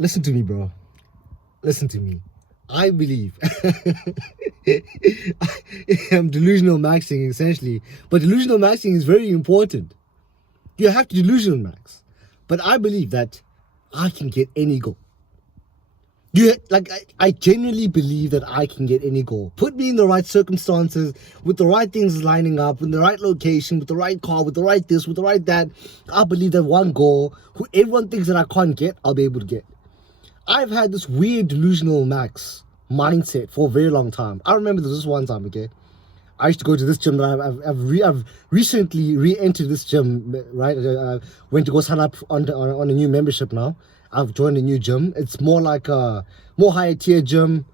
listen to me, bro. Listen to me. I believe I'm delusional maxing essentially, but delusional maxing is very important. You have to delusional max, but I believe that I can get any goal. I genuinely believe that I can get any goal. Put me in the right circumstances, with the right things lining up, in the right location, with the right car, with the right this, with the right that. I believe that one goal, who everyone thinks that I can't get, I'll be able to get. I've had this weird delusional max mindset for a very long time. I remember there was this one time, okay? I used to go to this gym that I've recently re-entered this gym, right? I went to go sign up on a new membership now. I've joined a new gym. It's more like a more higher tier gym.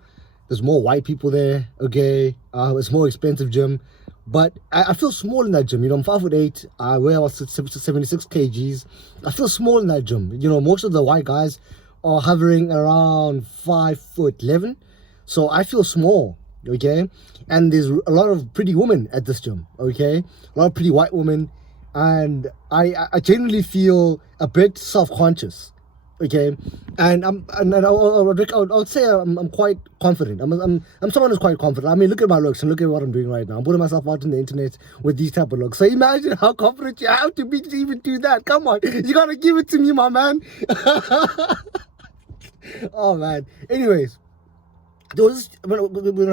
There's more white people there, okay? It's more expensive gym. But I feel small in that gym. You know, I'm 5'8". I weigh about 76 kgs. I feel small in that gym. You know, most of the white guys are hovering around 5'11". So I feel small, okay? And there's a lot of pretty women at this gym, okay? A lot of pretty white women. And I genuinely feel a bit self-conscious, okay? And I'll say I'm quite confident. I'm someone who's quite confident. I mean, look at my looks and look at what I'm doing right now. I'm putting myself out on the internet with these type of looks. So imagine how confident you have to be to even do that. Come on, you gotta give it to me, my man. Oh man. Anyways, there was when I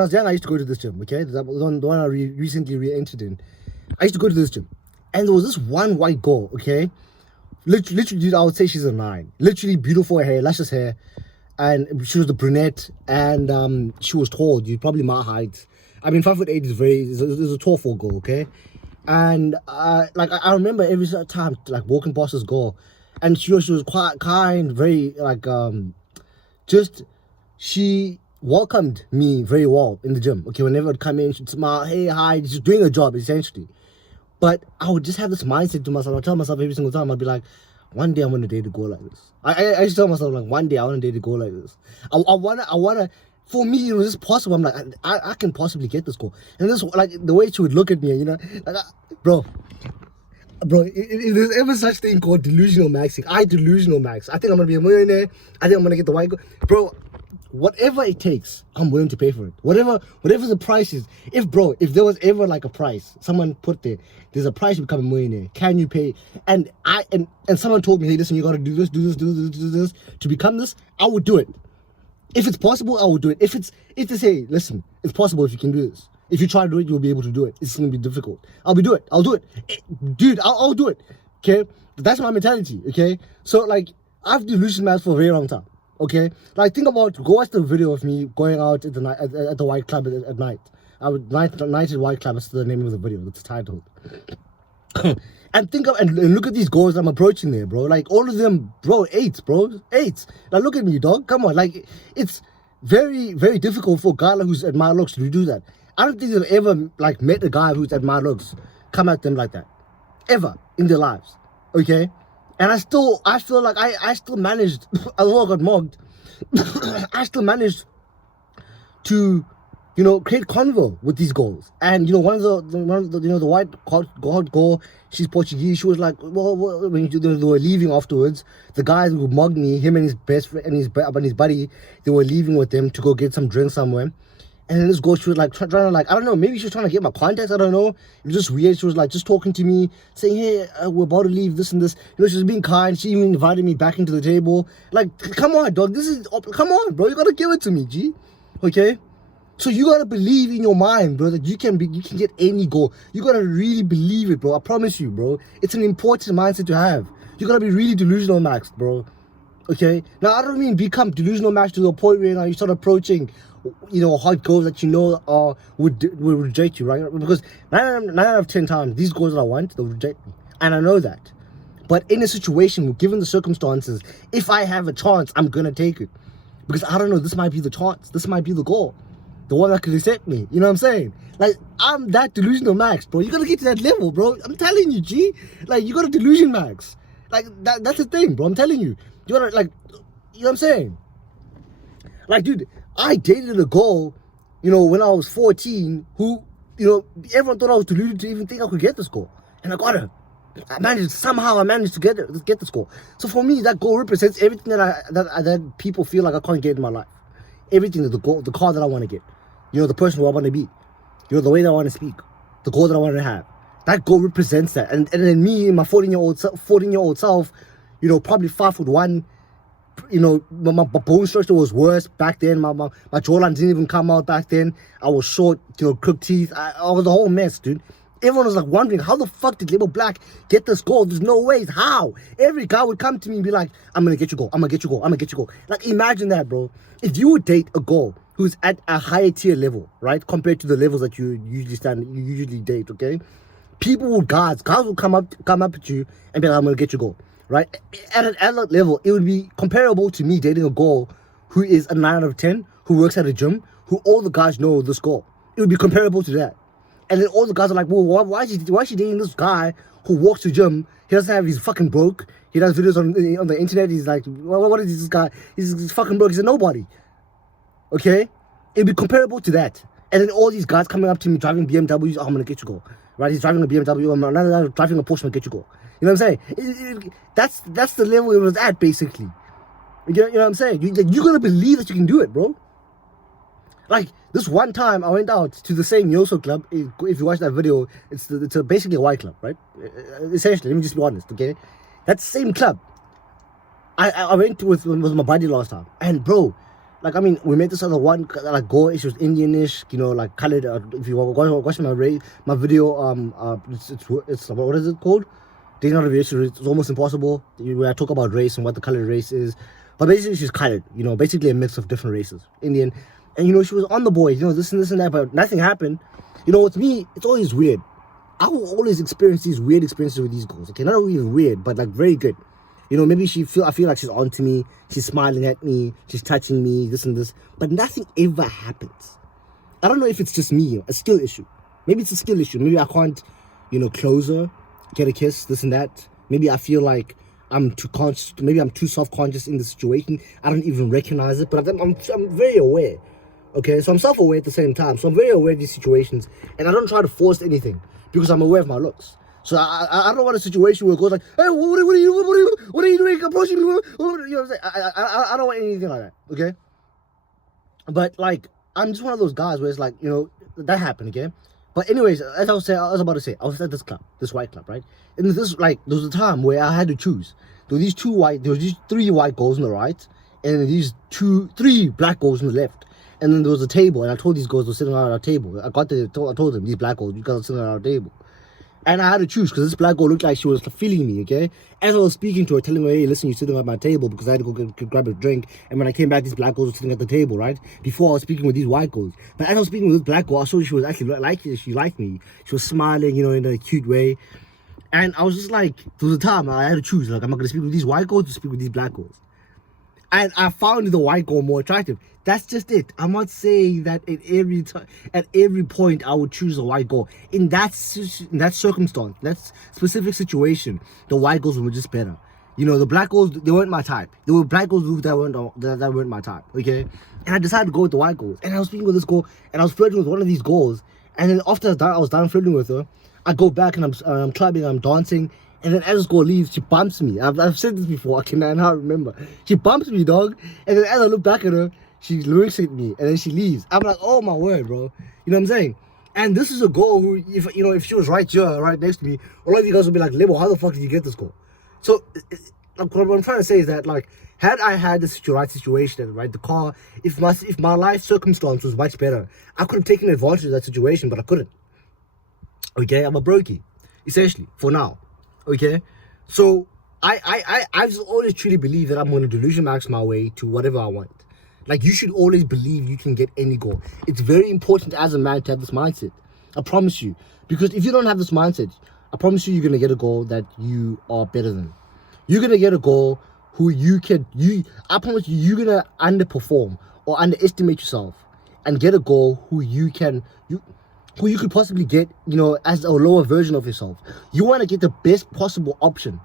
was young, I used to go to this gym. Okay, that was the one I recently re-entered in. I used to go to this gym, and there was this one white girl. Okay, literally, dude, I would say she's a 9. Literally beautiful hair, luscious hair, and she was a brunette, and she was tall. Dude, probably my height. I mean, 5'8" is a tall for a girl. Okay, and I remember every time like walking past this girl, and she was quite kind, very just she welcomed me very well in the gym. Okay, whenever I'd come in, she'd smile, hey, hi, she's doing her job essentially. But I would just have this mindset to myself. I'd tell myself every single time, I'd be like, one day I'm gonna date a girl like this. I used to tell myself like, one day I wanna date a girl like this. I wanna. For me, it was just possible. I'm like, I can possibly get this girl. And this, like, the way she would look at me, you know, like, bro, if there's ever such thing called delusional maxing, I delusional max. I think I'm gonna be a millionaire. I think I'm gonna get the white girl, bro. Whatever it takes, I'm willing to pay for it. Whatever the price is. If there was ever like a price, someone put there's a price to become a millionaire. Can you pay? And someone told me, hey, listen, you gotta do this to become this. I would do it. If it's possible, I would do it. If they say, listen, it's possible if you can do this. If you try to do it, you'll be able to do it. It's gonna be difficult. I'll do it. Dude, I'll do it. Okay? That's my mentality. Okay? So like, I've delusion max for a very long time. Okay? Like, think about, go watch the video of me going out at the night at the white club at night. Night at White Club is the name of the video. It's titled. And think of and look at these goals I'm approaching there, bro. Like all of them, bro, 8s, bro. 8s. Now look at me, dog. Come on. Like, it's very, very difficult for a guy who's at my looks to do that. I don't think they've ever like met a guy who's at my looks come at them like that. Ever in their lives. Okay? And I feel like I still managed, although I got mugged, I still managed to, you know, create convo with these girls. And you know, one of the you know, the white girl, she's Portuguese. She was like, well, when they were leaving afterwards, the guys who mugged me, him and his best friend and his buddy, they were leaving with them to go get some drink somewhere. And then this girl, she was like trying to, like, I don't know, maybe she was trying to get my contacts, I don't know. It was just weird. She was like just talking to me, saying, hey, we're about to leave, this and this. You know, she was being kind. She even invited me back into the table. Like, come on, dog. Come on, bro. You gotta give it to me, G. Okay? So you gotta believe in your mind, bro, that you can get any goal. You gotta really believe it, bro. I promise you, bro. It's an important mindset to have. You gotta be really delusional max, bro. Okay? Now, I don't mean become delusional max to the point where now you start approaching, you know, hot girls that you know would reject you, right? Because 9 out of 10 times, these girls that I want, they'll reject me. And I know that. But in a situation, given the circumstances, if I have a chance, I'm gonna take it. Because I don't know, this might be the chance. This might be the goal. The one that could accept me. You know what I'm saying? Like, I'm that delusional max, bro. You gotta get to that level, bro. I'm telling you, G. Like, you gotta delusion max. Like, that's the thing, bro. I'm telling you. You gotta, like, you know what I'm saying? Like, dude, I dated a girl, you know, when I was 14, who, you know, everyone thought I was deluded to even think I could get this girl. And I got her. I managed to get the score. So for me, that goal represents everything that people feel like I can't get in my life. Everything, the car that I want to get, the person who I want to be, the way that I want to speak, the goal that I want to have. That goal represents that. And then me, my 14-year-old self, probably 5'1", my bone structure was worse back then. My jawline didn't even come out back then. I was short, crooked teeth. I was a whole mess, dude. Everyone was like wondering, how the fuck did Label Black get this goal? There's no ways. How? Every guy would come to me and be like, I'm going to get you goal. I'm going to get you goal. I'm going to get you goal. Like, imagine that, bro. If you would date a girl who's at a higher tier level, right? Compared to the levels that you usually date, okay? Guys will come up at you and be like, I'm going to get you goal, right? At an adult level, it would be comparable to me dating a girl who is a 9 out of 10, who works at a gym, who all the guys know this girl. It would be comparable to that. And then all the guys are like, well, why is she dating this guy who walks to gym? He doesn't have, he's fucking broke. He does videos on the internet. He's like, what is this guy? He's fucking broke. He's a nobody. Okay? It'd be comparable to that. And then all these guys coming up to me driving BMWs, I'm gonna get you goal. Right? He's driving a BMW, I'm driving a Porsche, I'm gonna get you goal. You know what I'm saying? That's the level it was at, basically. You know what I'm saying? You're gonna believe that you can do it, bro. Like, this one time I went out to the same Yoso club. If you watch that video, it's basically a white club, right? Essentially, let me just be honest, okay? That same club, I went to with my buddy last time. And bro, like, I mean, we met this other one, like, girl, she was Indianish, like, colored. If you watch my video, it's what is it called? Dating out of race, it's almost impossible. Where I talk about race and what the color race is. But basically, she's colored, basically a mix of different races. Indian. And, she was on the boys, this and this and that, but nothing happened. With me, it's always weird. I will always experience these weird experiences with these girls, okay? Not even weird, but, like, very good. Maybe I feel like she's onto me, she's smiling at me, she's touching me, this and this, but nothing ever happens. I don't know if it's just me, a skill issue. Maybe it's a skill issue. Maybe I can't, close her, get a kiss, this and that. Maybe I feel like I'm too conscious, maybe I'm too self-conscious in the situation. I don't even recognize it, but I'm very aware. Okay, so I'm self-aware at the same time. So I'm very aware of these situations, and I don't try to force anything because I'm aware of my looks. So I don't want a situation where it goes like, hey, what are you doing? Approaching me? What I'm saying? I don't want anything like that. Okay, but like, I'm just one of those guys where it's like, that happened again. But anyways, as I was about to say, I was at this club, this white club, right? And there was a time where I had to choose. There were these 3 white girls on the right, and these 3 black girls on the left. And then there was a table, and I told these girls were sitting around our table. I told them, these black girls, you guys are sitting around our table. And I had to choose, because this black girl looked like she was feeling me, okay? As I was speaking to her, telling her, hey, listen, you're sitting at my table, because I had to go grab a drink. And when I came back, these black girls were sitting at the table, right? Before I was speaking with these white girls. But as I was speaking with this black girl, I saw she was actually she liked me. She was smiling, in a cute way. And I was just like, there was a time I had to choose, like, am I going to speak with these white girls or speak with these black girls? And I found the white girl more attractive. That's just it. I'm not saying that at every point I would choose a white girl. In that circumstance, that specific situation, the white girls were just better. The black girls, they weren't my type. There were black girls that weren't my type, okay? And I decided to go with the white girls. And I was speaking with this girl, and I was flirting with one of these girls. And then after I was done flirting with her, I go back and I'm clubbing, I'm dancing. And then as this girl leaves, she bumps me. I've said this before, I cannot remember. She bumps me, dog. And then as I look back at her, she looks at me, and then she leaves. I'm like, oh my word, bro. You know what I'm saying? And this is a girl who, if she was right here, right next to me, a lot of you guys would be like, Lebo, how the fuck did you get this girl? So, what I'm trying to say is that, like, had I had the right situation, right, the car, if my life circumstance was much better, I could have taken advantage of that situation, but I couldn't. Okay, I'm a brokey, essentially, for now. Okay, so I just always truly believe that I'm going to delusion max my way to whatever I want. Like, you should always believe you can get any goal. It's very important as a man to have this mindset. I promise you. Because if you don't have this mindset, I promise you're going to get a goal that you are better than. You're going to get a goal who I promise you're going to underperform or underestimate yourself and get a goal who you could possibly get, as a lower version of yourself. You want to get the best possible option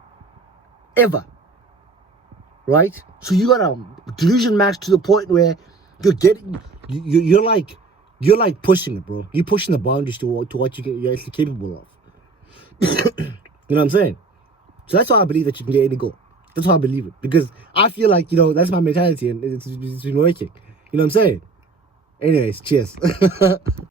ever. Right? So you gotta delusion max to the point where you're like pushing it, bro. You're pushing the boundaries to what you're actually capable of. You know what I'm saying? So that's why I believe that you can get any goal. That's why I believe it. Because I feel like, that's my mentality and it's been working. You know what I'm saying? Anyways, cheers.